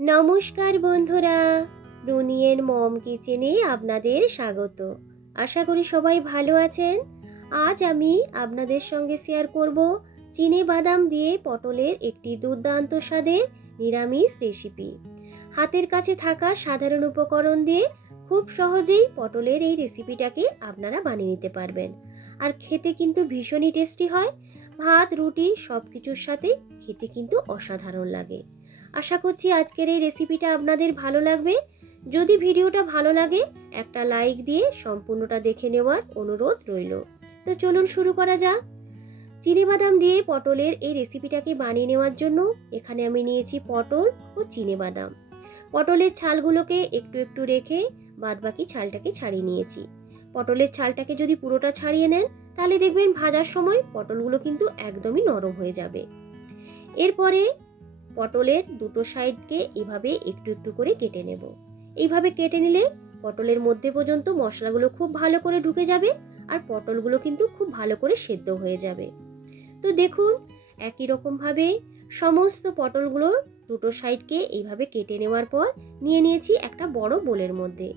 নমস্কার বন্ধুরা, রুনিয়ের মম কিচেনে আপনাদের স্বাগত। আশা করি সবাই ভালো আছেন। আজ আমি আপনাদের সঙ্গে শেয়ার করব চিনেবাদাম দিয়ে পটলের একটি দুর্দান্ত স্বাদের নিরামিষ রেসিপি। হাতের কাছে থাকা সাধারণ উপকরণ দিয়ে খুব সহজেই পটলের এই রেসিপিটাকে আপনারা বানিয়ে নিতে পারবেন। আর খেতে কিন্তু ভীষণই টেস্টি হয়। ভাত, রুটি সব কিছুর সাথে খেতে কিন্তু অসাধারণ লাগে। আশা করছি আজকের এই রেসিপিটা আপনাদের ভালো লাগবে। যদি ভিডিওটা ভালো লাগে একটা লাইক দিয়ে সম্পূর্ণটা দেখে নেওয়ার অনুরোধ রইল। তো চলুন শুরু করা যাক। চিনেবাদাম দিয়ে পটলের এই রেসিপিটাকে বানিয়ে নেওয়ার জন্য এখানে আমি নিয়েছি পটল ও চিনেবাদাম। পটলের ছালগুলোকে একটু একটু রেখে বাদবাকি ছালটাকে ছাড়িয়ে নিয়েছি। পটলের ছালটাকে যদি পুরোটা ছাড়িয়ে নেন তাহলে দেখবেন ভাজার সময় পটলগুলো কিন্তু একদমই নরম হয়ে যাবে। এরপরে পটলের দুটো সাইডকে এভাবে একটু একটু করে কেটে নেব। এইভাবে কেটে নিলে পটলের মধ্যে পর্যন্ত মশলাগুলো খুব ভালো করে ঢুকে যাবে আর পটলগুলো কিন্তু খুব ভালো করে সেদ্ধ হয়ে যাবে। তো দেখুন, একই রকমভাবে সমস্ত পটলগুলোর দুটো সাইডকে এইভাবে কেটে নেওয়ার পর নিয়ে নিয়েছি একটা বড় বোলের মধ্যে।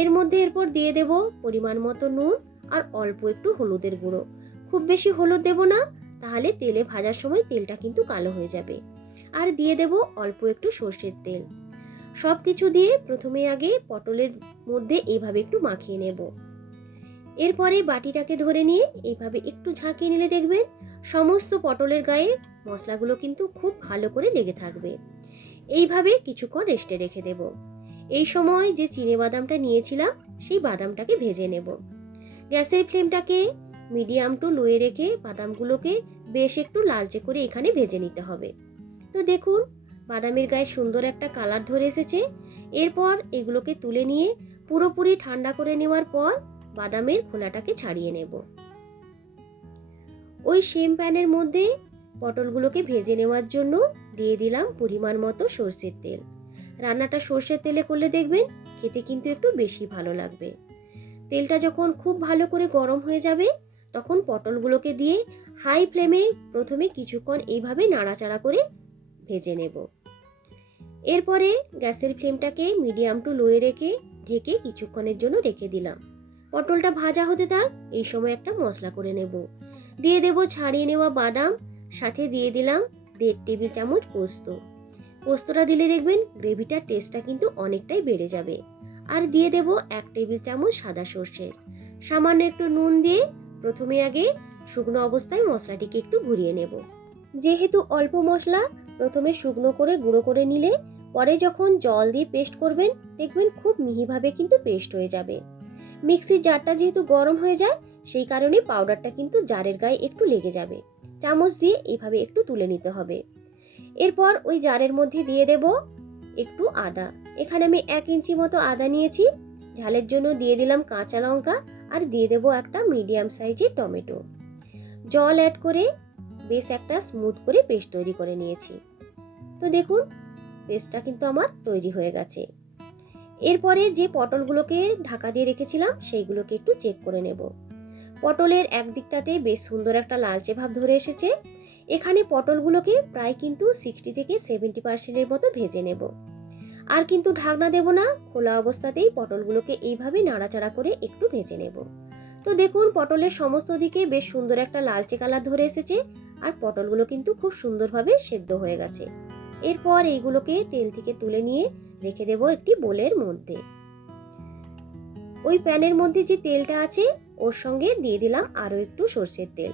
এর মধ্যে এরপর দিয়ে দেব পরিমাণ মতো নুন আর অল্প একটু হলুদের গুঁড়ো। খুব বেশি হলুদ দেব না, তাহলে তেলে ভাজার সময় তেলটা কিন্তু কালো হয়ে যাবে। আর দিয়ে দেব অল্প একটু সর্ষের তেল। সব কিছু দিয়ে প্রথমে আগে পটলের মধ্যে এইভাবে একটু মাখিয়ে নেব। এরপরে বাটিটাকে ধরে নিয়ে এইভাবে একটু ঝাঁকিয়ে নিলে দেখবেন সমস্ত পটলের গায়ে মশলাগুলো কিন্তু খুব ভালো করে লেগে থাকবে। এইভাবে কিছুক্ষণ রেস্টে রেখে দেব। এই সময় যে চিনেবাদামটা নিয়েছিলাম সেই বাদামটাকে ভেজে নেব। গ্যাসের ফ্লেমটাকে মিডিয়াম টু লোয়ে রেখে বাদামগুলোকে বেশ একটু লালচে করে এখানে ভেজে নিতে হবে। তো দেখুন, বাদামের গায়ে সুন্দর একটা কালার ধরে এসেছে। এরপর এগুলোকে তুলে নিয়ে পুরোপুরি ঠান্ডা করে নেওয়ার পর বাদামের খোলাটাকে ছাড়িয়ে নেব। ওই সেম প্যানের মধ্যে পটলগুলোকে ভেজে নেওয়ার জন্য দিয়ে দিলাম পরিমাণ মতো সর্ষের তেল। রান্নাটা সর্ষের তেলে করলে দেখবেন খেতে কিন্তু একটু বেশি ভালো লাগবে। তেলটা যখন খুব ভালো করে গরম হয়ে যাবে তখন পটলগুলোকে দিয়ে হাই ফ্লেমে প্রথমে কিছুক্ষণ এইভাবে নাড়াচাড়া করে ভেজে নেব। এরপরে গ্যাসের ফ্লেমটাকে মিডিয়াম টু লোয়ে রেখে ঢেকে কিছুক্ষণের জন্য রেখে দিলাম। পটলটা ভাজা হতে থাক, এই সময় একটা মশলা করে নেব। দিয়ে দেব ছাড়িয়ে নেওয়া বাদাম, সাথে দিয়ে দিলাম 1.5 টেবিল চামচ পোস্ত। পোস্তটা দিলে দেখবেন গ্রেভিটার টেস্টটা কিন্তু অনেকটাই বেড়ে যাবে। আর দিয়ে দেব 1 টেবিল চামচ সাদা সর্ষে। সামান্য একটু নুন দিয়ে প্রথমে আগে শুকনো অবস্থায় মশলাটিকে একটু ঘুরিয়ে নেব। যেহেতু অল্প মশলা, প্রথমে শুকনো করে গুঁড়ো করে নিলে পরে যখন জল দিয়ে পেস্ট করবেন দেখবেন খুব মিহিভাবে কিন্তু পেস্ট হয়ে যাবে। মিক্সির জারটা যেহেতু গরম হয়ে যায় সেই কারণে পাউডারটা কিন্তু জারের গায়ে একটু লেগে যাবে। চামচ দিয়ে এইভাবে একটু তুলে নিতে হবে। এরপর ওই জারের মধ্যে দিয়ে দেব একটু আদা। এখানে আমি 1 ইঞ্চি মতো আদা নিয়েছি। ঝালের জন্য দিয়ে দিলাম কাঁচা লঙ্কা আর দিয়ে দেব একটা মিডিয়াম সাইজের টমেটো। জল অ্যাড করে বেশ একটা স্মুথ করে পেস্ট তৈরি করে নিয়েছি। তো দেখুন, পেস্টটা কিন্তু আমার তৈরি হয়ে গেছে। এরপরে যে পটলগুলোকে ঢাকা দিয়ে রেখেছিলাম সেইগুলোকে একটু চেক করে নেব। পটলের একদিকটাতে বেশ সুন্দর একটা লালচে ভাব ধরে এসেছে। এখানে পটলগুলোকে প্রায় কিন্তু 60 থেকে 70% মতো ভেজে নেব। আর কিন্তু ঢাকনা দেব না, খোলা অবস্থাতেই পটলগুলোকে এইভাবে নাড়াচাড়া করে একটু ভেজে নেব। তো দেখুন, পটলের সমস্ত দিকে বেশ সুন্দর একটা লালচে কালার ধরে এসেছে আর পটলগুলো কিন্তু খুব সুন্দরভাবে সেদ্ধ হয়ে গেছে। এরপর এইগুলোকে তেল থেকে তুলে নিয়ে রেখে দেব একটি বোলের মধ্যে। ওই প্যানের মধ্যে যে তেলটা আছে ওর সঙ্গে দিয়ে দিলাম আরও একটু সর্ষের তেল।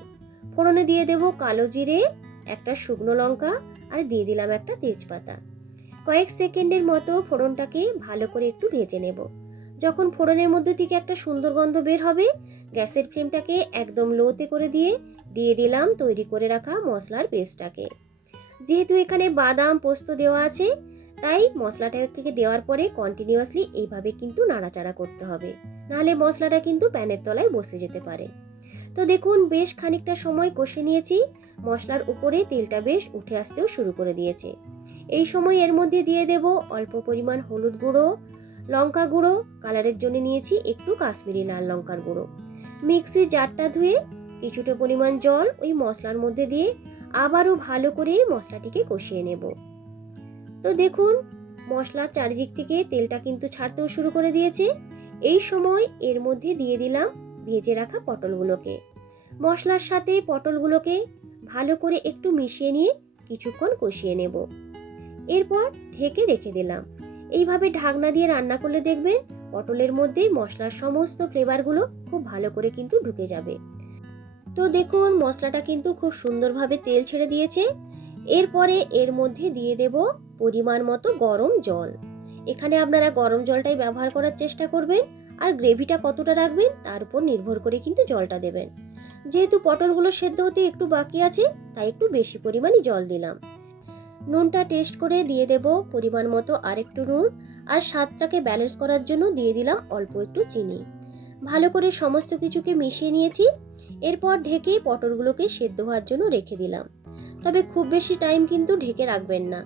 ফোড়নে দিয়ে দেব কালো জিরে, একটা শুকনো লঙ্কা আর দিয়ে দিলাম একটা তেজপাতা। কয়েক সেকেন্ডের মতো ফোড়নটাকে ভালো করে একটু ভেজে নেব। যখন ফোড়নের মধ্যে থেকে একটা সুন্দর গন্ধ বের হবে গ্যাসের ফ্লেমটাকে একদম লোতে করে দিয়ে দিলাম তৈরি করে রাখা মশলার পেস্টটাকে। যেহেতু এখানে বাদাম পোস্ত দেওয়া আছে তাই মশলাটাকে দেওয়ার পরে কন্টিনিউয়াসলি এইভাবে কিন্তু নাড়াচাড়া করতে হবে, নাহলে মশলাটা কিন্তু প্যানের তলায় বসে যেতে পারে। তো দেখুন, বেশ খানিকটা সময় কষে নিয়েছি। মশলার উপরে তেলটা বেশ উঠে আসতেও শুরু করে দিয়েছে। এই সময় এর মধ্যে দিয়ে দেব অল্প পরিমাণ হলুদ গুঁড়ো, লঙ্কা গুঁড়ো, কালারের জন্য নিয়েছি একটু কাশ্মীরি লাল লঙ্কার গুঁড়ো। মিক্সির জারটা ধুয়ে কিছুটা পরিমাণ জল ওই মশলার মধ্যে দিয়ে আবারও ভালো করে মশলাটিকে কষিয়ে নেব। তো দেখুন, মশলার চারিদিক থেকে তেলটা কিন্তু ছাড়তেও শুরু করে দিয়েছে। এই সময় এর মধ্যে দিয়ে দিলাম ভেজে রাখা পটলগুলোকে। মশলার সাথে পটলগুলোকে ভালো করে একটু মিশিয়ে নিয়ে কিছুক্ষণ কষিয়ে নেব। এরপর ঢেকে রেখে দিলাম। এইভাবে ঢাকনা দিয়ে রান্না করলে দেখবেন পটলের মধ্যে মশলার সমস্ত ফ্লেভারগুলো খুব ভালো করে কিন্তু ঢুকে যাবে। তো দেখুন মশলাটা কিন্তু খুব সুন্দরভাবে তেল ছেড়ে দিয়েছে। এরপরে এর মধ্যে দিয়ে দেব পরিমাণ মতো গরম জল। এখানে আপনারা গরম জলটাই ব্যবহার করার চেষ্টা করবেন, আর গ্রেভিটা কতটা রাখবেন তার উপর নির্ভর করে কিন্তু জলটা দেবেন। যেহেতু পটলগুলো সেদ্ধ হতে একটু বাকি আছে, তাই একটু বেশি পরিমাণে জল দিলাম। নুনটা টেস্ট করে দিয়ে দেব পরিমাণ মতো আরেকটু নুন, আর স্বাদটাকে ব্যালেন্স করার জন্য দিয়ে দিলাম অল্প একটু চিনি। ভালো করে সমস্ত কিছুকে মিশিয়ে নিয়েছি। এরপর ঢেকে পটলগুলোকে সেদ্ধ হওয়ার জন্য রেখে দিলাম। তবে খুব বেশি টাইম কিন্তু ঢেকে রাখবেন না।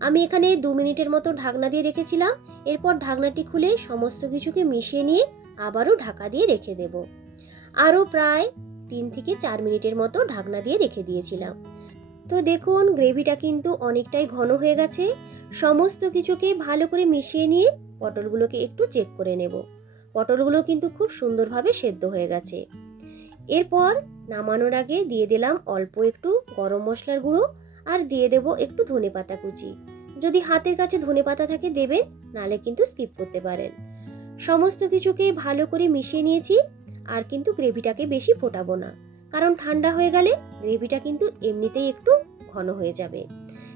আমি এখানে 2 মিনিটের মতো ঢাকনা দিয়ে রেখেছিলাম। এরপর ঢাকনাটি খুলে সমস্ত কিছুকে মিশিয়ে নিয়ে আবারও ঢাকা দিয়ে রেখে দেব। আরও প্রায় 3 থেকে 4 মিনিটের মতো ঢাকনা দিয়ে রেখে দিয়েছিলাম। তো দেখুন গ্রেভিটা কিন্তু অনেকটাই ঘন হয়ে গেছে। সমস্ত কিছুকে ভালো করে মিশিয়ে নিয়ে পটলগুলোকে একটু চেক করে নেব। পটলগুলো কিন্তু খুব সুন্দরভাবে সেদ্ধ হয়ে গেছে। এরপর নামানোর আগে দিয়ে দিলাম অল্প একটু গরম মশলার গুঁড়ো, আর দিয়ে দেব একটু ধনেপাতা কুচি। যদি হাতের কাছে ধনেপাতা থাকে দেবেন, নালে কিন্তু স্কিপ করতে পারেন। সমস্ত কিছুকে ভালো করে মিশিয়ে নিয়েছি। আর কিন্তু গ্রেভিটাকে বেশি ফোটাবো না, কারণ ঠান্ডা হয়ে গেলে গ্রেভিটা কিন্তু এমনিতেই একটু ঘন হয়ে যাবে।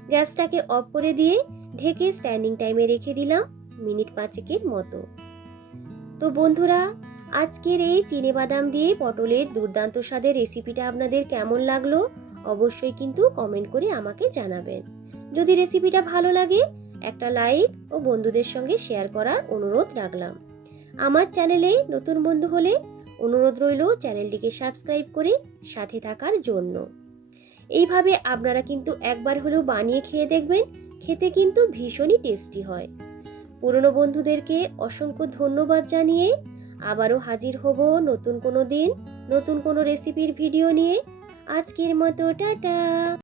গ্যাসটাকে অফ করে দিয়ে ঢেকে স্ট্যান্ডিং টাইমে রেখে দিলাম মিনিট 5 মতো। তো বন্ধুরা, আজকের এই চিনেবাদাম দিয়ে পটলের দুর্দান্ত স্বাদের রেসিপিটা আপনাদের কেমন লাগলো অবশ্যই কিন্তু কমেন্ট করে আমাকে জানাবেন। যদি রেসিপিটা ভালো লাগে একটা লাইক ও বন্ধুদের সঙ্গে শেয়ার করার অনুরোধ রাখলাম। আমার চ্যানেলে নতুন বন্ধু হলে অনুরোধ রইল চ্যানেলটিকে সাবস্ক্রাইব করে সাথে থাকার জন্য। এইভাবে আপনারা কিন্তু একবার হলেও বানিয়ে খেয়ে দেখবেন, খেতে কিন্তু ভীষণই টেস্টি হয়। পুরনো বন্ধুদেরকে অসংখ্য ধন্যবাদ জানিয়ে আবারও হাজির হব নতুন কোনো দিন নতুন কোনো রেসিপির ভিডিও নিয়ে। আজকের মতো টাটা।